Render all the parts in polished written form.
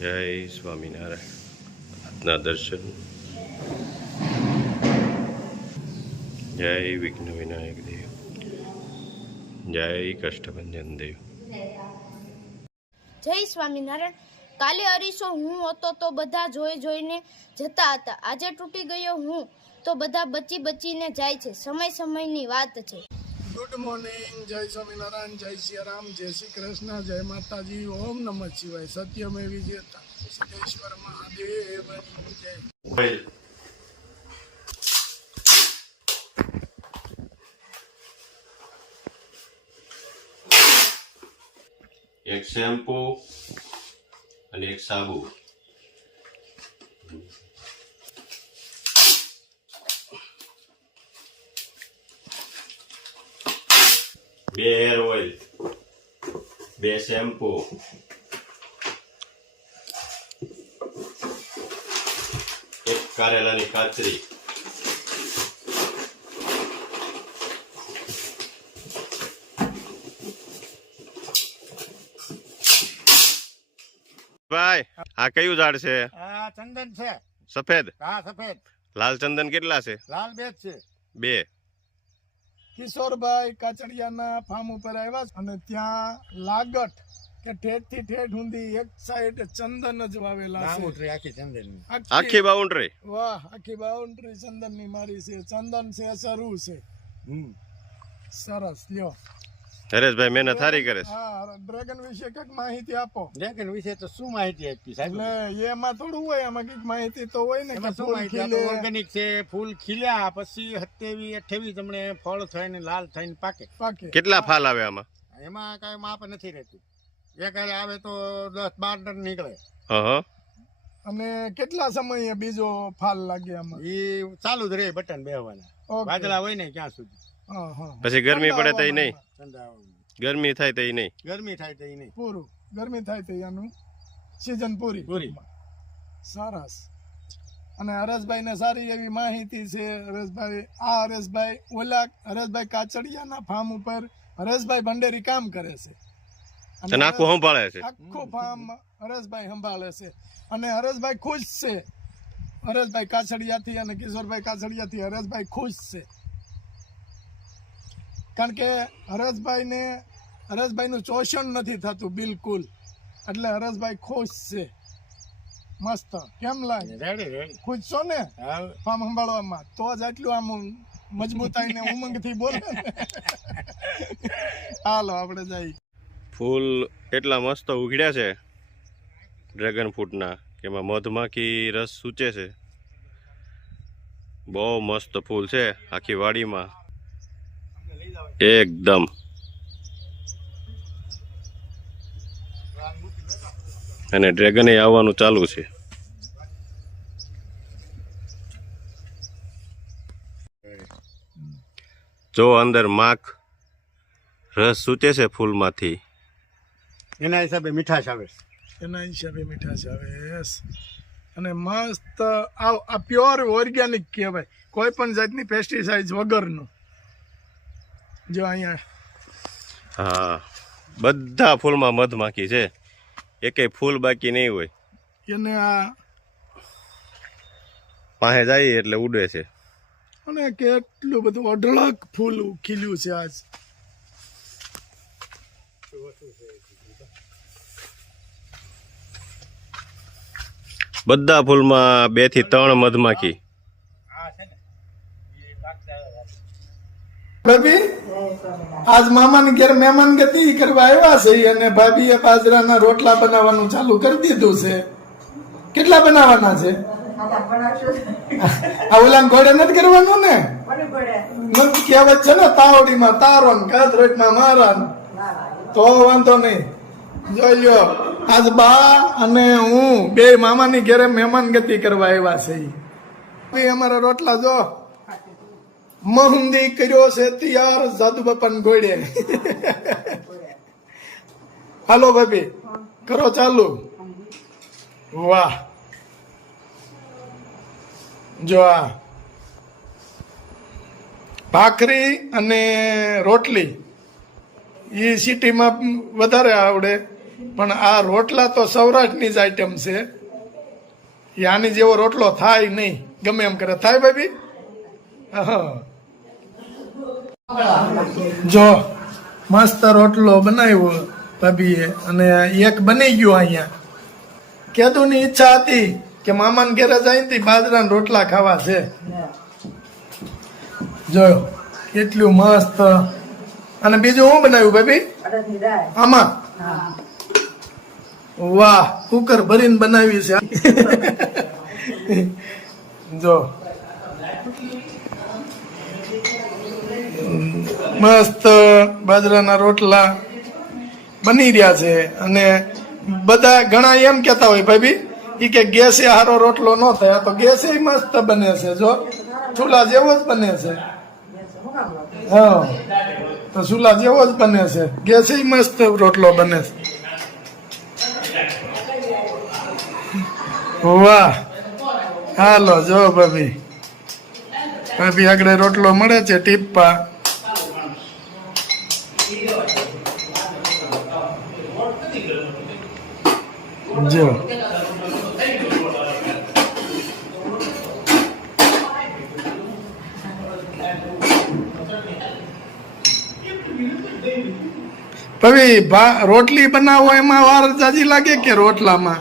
જય સ્વામિનારાયણ. આજના દર્શન. જય વિઘ્ન વિનાયક દેવ. જય કષ્ટભંજન દેવ. જય સ્વામિનારાયણ. કાલે અરીસો હું હતો તો બધા જોઈને જતા હતા. આજે તૂટી ગયો હું તો બધા બચીને જાય છે. સમયની વાત છે. Good morning. જય સ્વામિનારાયણ, જય શ્રી રામ, જય શ્રી કૃષ્ણ, જય માતાજી, ઓમ નમઃ શિવાય. સત્યમે વિજેતા સિદ્ધેશ્વર મહાદેવ જય. એક શેમ્પુ અને એક સાબુ. બે હેર ઓઇલ, બે શેમ્પુ, એક કારેલાની કાચરી, ભાઈ આ કયું ઝાડ છે? આ ચંદન છે. સફેદ? હા, સફેદ. લાલ ચંદન કેટલા છે? લાલ બે જ છે. બે. કિશોરભાઈ કાચડિયાના ફાર્મ ઉપર આવ્યા છે અને ત્યાં લાગટ કે ઠેઠ થી ઠેઠ સુધી એક સાઈડ ચંદન જ વાવેલા છે. આખી ચંદન આખી બાઉન્ડ્રી. વાહ, આખી બાઉન્ડ્રી ચંદન ની મારી છે. ચંદન છે, શરૂ છે. સરસ. લ્યો હરેશભાઈ મહેનત સારી કરે છે. હા, ડ્રેગન વિશે કઈક માહિતી આપો. ડ્રેગન વિશે તો શું માહિતી આપી સાહેબ? એટલે એમાં થોડું હોય, એમાં કઈક માહિતી તો હોય ને. એમાં શું માહિતી? આ તો ઓર્ગેનિક છે. ફૂલ ખીલ્યા પછી 27 28 તમને ફળ થઈને લાલ થઈને પાકે. કેટલા ફાલ આવે આમાં? એમાં કઈ માપ નથી રહેતું. એક આવે તો 10-12 ટન નીકળે. અને કેટલા સમયે બીજો ફાલ લાગે આમાં? એ ચાલુ જ રહે બટન બેહવાના. વાદળા હોય ને ક્યાં સુધી. પછી ગરમી પડે તો નહીં? ગરમી થાય તો નહીં? ગરમી થાય તો નહીં. પૂરું ગરમી થાય તો એનું સીઝન પૂરી. સરસ. અને હરેશભાઈ ને સારી એવી માહિતી છે. હરેશભાઈ ઓલા હરેશભાઈ કાચડિયાના ફાર્મ ઉપર હરેશભાઈ ભંડેરી કામ કરે છે. અને આખું સંભાળે છે. આખું ફાર્મ હરેશભાઈ સંભાળે છે. અને હરેશભાઈ ખુશ છે. હરેશભાઈ કાચડિયાથી અને કિશોરભાઈ કાચડિયાથી હરેશભાઈ ખુશ છે. કારણ કે હરેશભાઈ નું શોષણ નથી થતું બિલકુલ. એટલે હરેશભાઈ ખુશ છે. મસ્ત. કેમ લાગે? ખુશ છો ને ફાર્મ સંભાળવામાં? તો જ આટલું આમ મજબૂતાઈ ને ઉમંગ થી બોલે. હાલો આપણે જઈએ. ફૂલ એટલા મસ્ત ઉઘડ્યા છે ડ્રેગન ફ્રૂટના કે એમાં મધમાખી રસ સૂચે છે. બહુ મસ્ત ફૂલ છે આખી વાડીમાં એકદમ. અને ડ્રેગન એ આવવાનું ચાલુ છે. જો અંદર માખ રસ સૂચે છે ફૂલમાંથી. એના હિસાબે મીઠાશ આવે. અને મસ્ત આ પ્યોર ઓર્ગેનિક કહેવાય. કોઈ પણ જાતની પેસ્ટિસાઇડ વગરનું. જો અહીંયા હા, બધા ફૂલમાં મધમાખી છે. એકેય ફૂલ બાકી નહીં હોય. એને આ પાસે જાય એટલે ઉડે છે. અને કેટલું બધું અઢળક ફૂલ ખીલ્યું છે આજ. બધા ફૂલમાં 2 થી 3 મધમાખી. ભાભી આજ મામાને ઘેર મહેમાન ગતિ કરવા આવ્યા છે અને ભાભીએ બાજરાના રોટલા બનાવવાનું ચાલુ કરી દીધું છે. કેટલા બનાવવાના છે? આ ઓલા ઘોડે નથી કરવાનું ને? કહેવત છે ને, તાવડીમાં તારો ને કાતરોટમાં મારા. તો વાંધો નહીં. જોઈ લ્યો, આજ બા અને હું બે મામાની ઘેરે મહેમાન ગતિ કરવા આવ્યા છે. અમારા રોટલા જો મહુંદી કર્યો છે તૈયાર જાદુ બાપા ઘોડે. હાલો ભાભી કરો ચાલુ. વાહ, જો આ ભાખરી અને રોટલી એ સિટીમાં વધારે આવડે. પણ આ રોટલા તો સૌરાષ્ટ્રની જ આઈટમ છે. એ આની જેવો રોટલો થાય નહીં, ગમે એમ કરે. થાય ભાભી? હા. જો મસ્ત રોટલો બનાવ્યો ભાભીએ, અને એક બની ગયો અહીંયા. કેદુની ઈચ્છા હતી કે મામાને ઘેરે જઈને બાજરાના રોટલા ખાવા છે. જોયો કેટલું મસ્ત. અને બીજું શું બનાવ્યું ભાભી આમાં? વાહ, કુકર ભરીને બનાવી છે. જો મસ્ત બાજરાના રોટલા બની રહ્યા છે. અને બધા ઘણા એમ કેતા હોય ભાભી ઈ કે ગેસે હારો રોટલો ન થાય, તો ગેસે મસ્ત બને છે. જો ચૂલા જેવો જ બને છે. હા, તો ચૂલા જેવો જ બને છે. ગેસે મસ્ત રોટલો બને છે. વાહ, હાલો જો ભાભી આગળ રોટલો મળે છે ટીપા. જો ભાભી રોટલી બનાવો એમાં વાર જાજી લાગે કે રોટલામાં?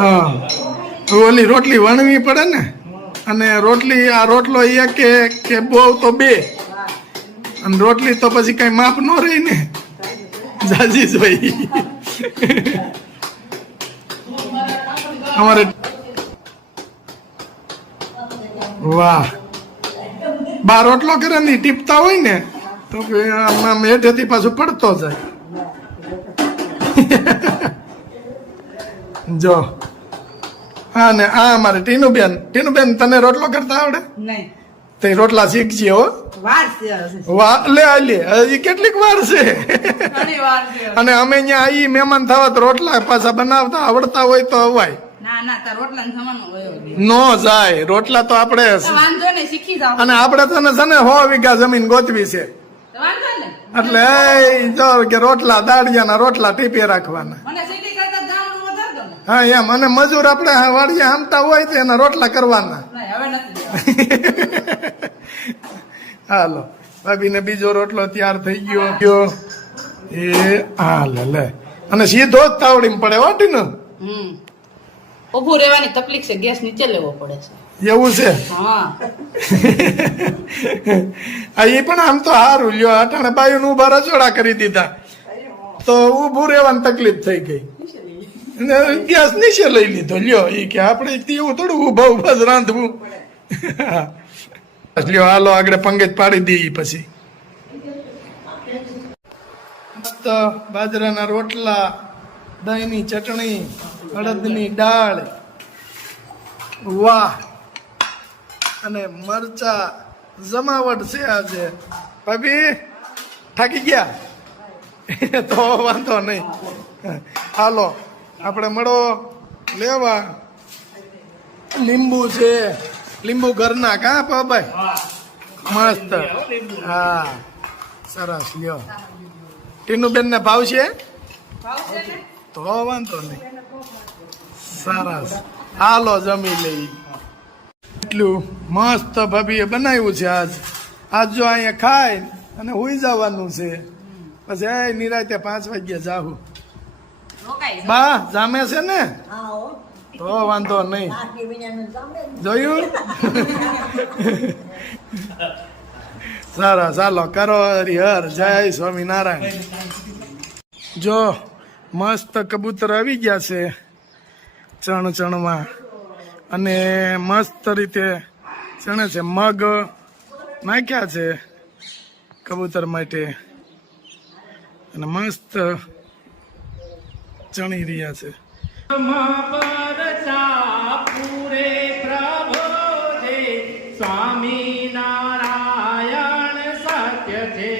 હા, ઓલી રોટલી વણવી પડે ને. અને રોટલી આ રોટલો એક કે બહુ તો બે, અને રોટલી તો પછી કઈ માપ ન રહી ને, જાજી જ હોય. અમારે વાહ, બા રોટલો કરે ને ટીપતા હોય ને તો આમ હેઠેથી પાછું પડતો જાય. જો હા ને આ અમારે ટીનુબેન તને રોટલો કરતા આવડે? નહીં. તે રોટલા શીખજે હો. વાર છે લે હજી કેટલીક વાર છે. ઘણી વાર છે. અને અમે અહીંયા આવી મહેમાન થવા તો રોટલા પાછા બનાવતા આવડતા હોય તો અવાય. ના તાર રોટલા જમાનો વયો ગયો. નો જાય, રોટલા તો આપણે. વાંધો નહીં, શીખી જાવ. અને આપણે તને છે ને 100 વીઘા જમીન ગોતવી છે. વાંધો ને એટલે જો કે રોટલા દાળિયાના રોટલા ટીપી રાખવાના. મને સિટી કરતા જાણવું વધારે ગમે. હા એમ. અને મજૂર આપણે વાડીએ હામતા હોય તો એના રોટલા કરવાના. નહીં, હવે નથી. હાલો ભાભી ને બીજો રોટલો તૈયાર થઈ ગયો. એ હાલ લે. અને સીધો જ તાવડીમાં પડે વાટી ને. ઉભું રહેવાની તકલીફ છે, ગેસ નીચે લેવો પડે છે. એવું છે? હા. એ પણ આમ તો સારું લ્યો. અટાણે બાયું ઉભા રજોડા કરી દીધા તો ઉભું રહેવાની તકલીફ થઈ ગઈ. ગેસ નીચે લઈ લીધો લ્યો. એ કે આપણે એવું થોડું ઉભા જ રાંધવું. લ્યો હાલો આગળ પંગજ પાડી દઈએ. પછી તો બાજરાના રોટલા, દહીંની ચટણી, અડદની દાળ, વાહ, અને મરચા જમાવટ છે આજે. ભાભી થાકી ગયા? તો વાંધો નહીં, હાલો આપણે મળો લેવા. લીંબુ છે, લીંબુ ઘરના કા ભાઈ? મસ્ત. હા સરસ. લ્યો ટીનુબેન ને ભાવશે તો વાંધો નહીં. સરસ, હાલો જમી લઈ. એટલું મસ્ત ભાભીએ બનાવ્યું છે આજ જો અહીંયા ખાય અને હુઈ જવાનું છે. પછી નિરાતે 5 વાગ્યે જાહું. બા જામે છે ને તો વાંધો નહીં. જોયું? સરસ, ચાલો કરો હરિહર. જય સ્વામિનારાયણ. જો મસ્ત કબૂતર આવી ગયા છે ચણમાં, અને મસ્ત રીતે ચણે છે. મગ નાખ્યા છે કબૂતર માટે, અને મસ્ત ચણી રહ્યા છે. સ્વામી નારાયણ સત્ય છે.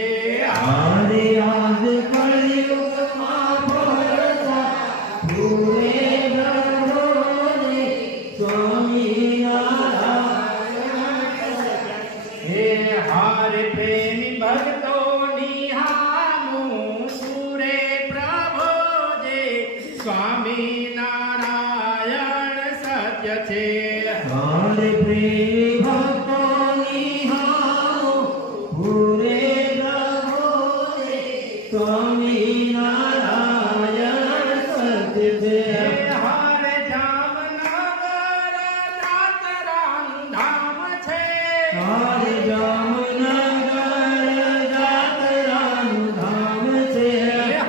હે હારે પ્રેમી ભક્તોની સ્વામી નારાયણ સત્ય છે હરે પ્રેમી ભક્તોની હાઓ પૂરે ગોરે સ્વામી નારાયણ સત્ય છે હરે જામનગર જાતરાનું ધામ છે હરે જામનગર જાતરાનું ધામ છે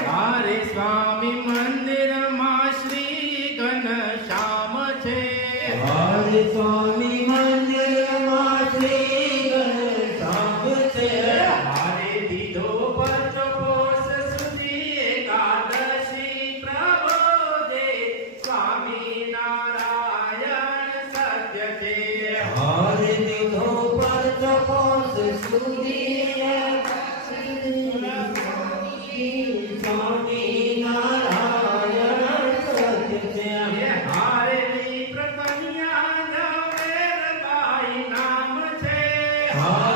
હરે સ્વામી મંદિરમાં શ્રી ઘનશ્યામ છે હરે સ્વામી મંદિરમાં શ્રી ઘનશ્યામ છે હરે દીધો પંચકોશ સુધી એકાદશી પ્રબોધે સ્વામી નારાયણ સત્ય છે હરે દીધો પંચકોશ સુધી સ્વામી નારાયણ સત્ય છે હરે વિપ્ર કન્યા ઝવેરબાઈ નામ છે હરે